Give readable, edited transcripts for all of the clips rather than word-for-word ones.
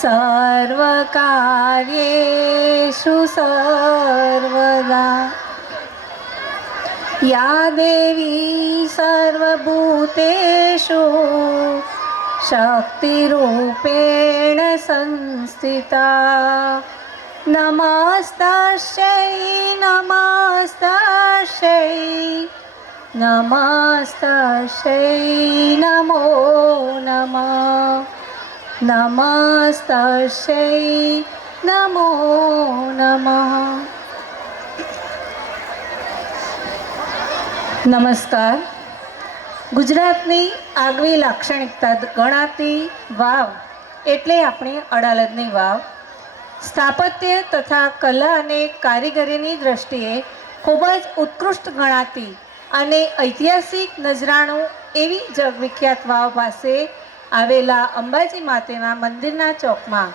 सर्वकार्येषु सर्वदा या देवी सर्वभूतेषु शक्तिरूपेण संस्थिता नमस्तस्यै नमस्तस्यै नमस्तस्यै नमो नमः नमस्तस्यै नमो नमः। નમસ્કાર. ગુજરાતની આગવી લાક્ષણિકતા ગણાતી વાવ એટલે આપણે અડાલજની વાવ સ્થાપત્ય તથા કલા અને કારીગરીની દ્રષ્ટિએ ખૂબ જ ઉત્કૃષ્ટ ગણાતી અને ઐતિહાસિક નજરાણું એવી જગવિખ્યાત વાવ પાસે આવેલા અંબાજી માતાના મંદિરના ચોકમાં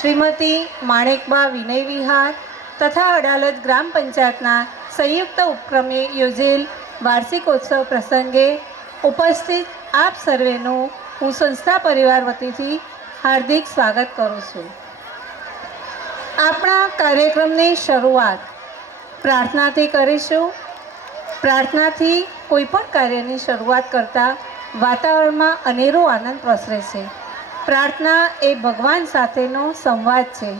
શ્રીમતી માણેકબા વિનય વિહાર તથા અડાલજ ગ્રામ પંચાયતના સંયુક્ત ઉપક્રમે યોજેલ વાર્ષિકોત્સવ પ્રસંગે ઉપસ્થિત આપ સર્વેનું હું સંસ્થા પરિવાર વતીથી હાર્દિક સ્વાગત કરું છું. આપણા કાર્યક્રમની શરૂઆત પ્રાર્થનાથી કરીશું. પ્રાર્થનાથી કોઈ પણ કાર્યની શરૂઆત કરતાં વાતાવરણમાં અનેરો આનંદ પ્રસરે છે. પ્રાર્થના એ ભગવાન સાથેનો સંવાદ છે.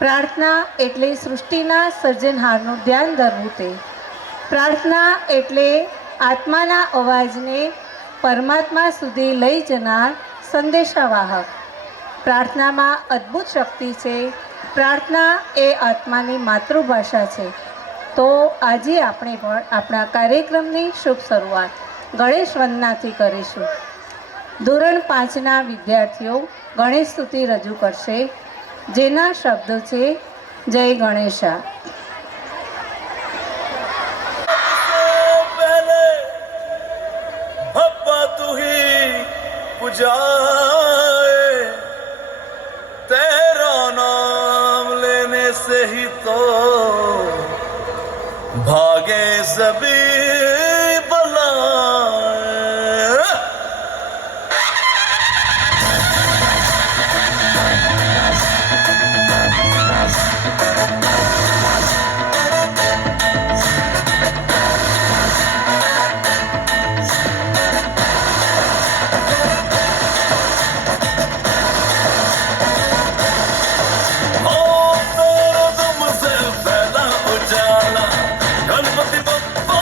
પ્રાર્થના એટલે સૃષ્ટિના સર્જનહારનું ધ્યાન ધરવું તે. પ્રાર્થના એટલે આત્માના અવાજને પરમાત્મા સુધી લઈ જનાર સંદેશાવાહક. પ્રાર્થનામાં અદ્ભુત શક્તિ છે. પ્રાર્થના એ આત્માની માતૃભાષા છે. તો આજે આપણે પણ આપણા કાર્યક્રમની શુભ શરૂઆત ગણેશ વંદનાથી કરીશું. ધોરણ 5ના વિદ્યાર્થીઓ ગણેશ સ્તુતિ રજૂ કરશે, જેના શબ્દો છે જય ગણેશા. तेरा नाम लेने से ही तो भागे सभी बलाएं। गणपति बप्पा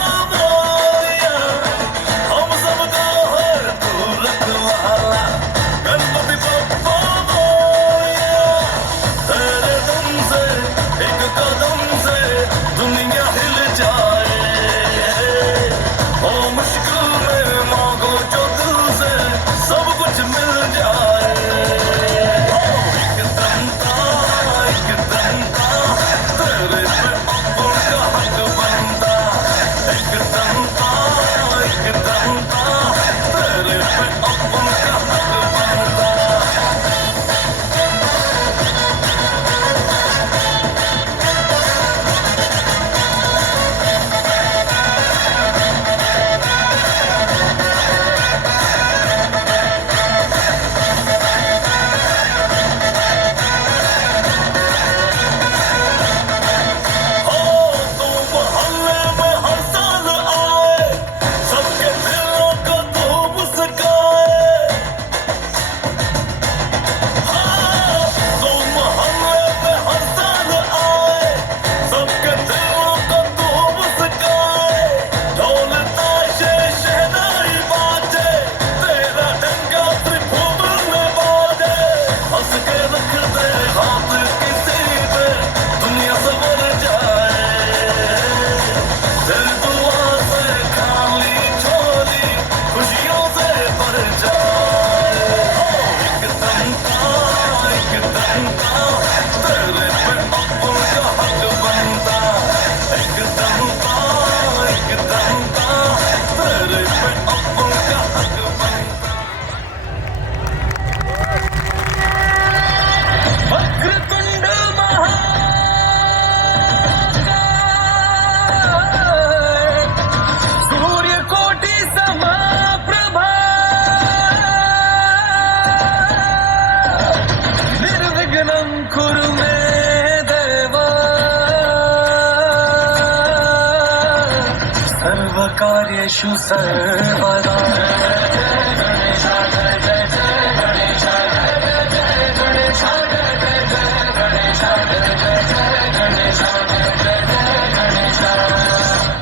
गणेशु सर्वदा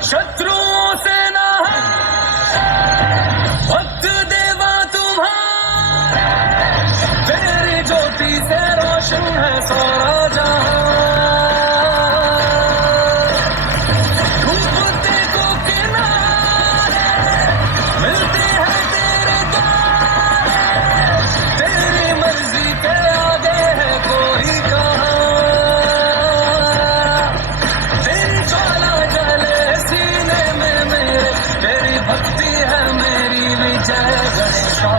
शत्रुओं से न भक्त देवा तुम्हारा तेरी ज्योति से रोशन है सारा जहां डूबते को किनारे मिलते हैं तेरे द्वार तेरी मर्जी के आगे है कोई कहाँ तेरी ज्वाला जले सीने में मेरे तेरी भक्ति है मेरी विजय गणेशा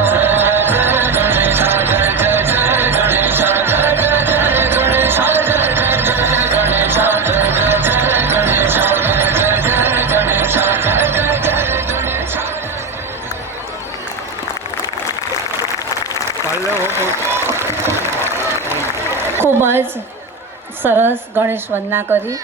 ખૂબ જ સરસ ગણેશ વંદના કરી.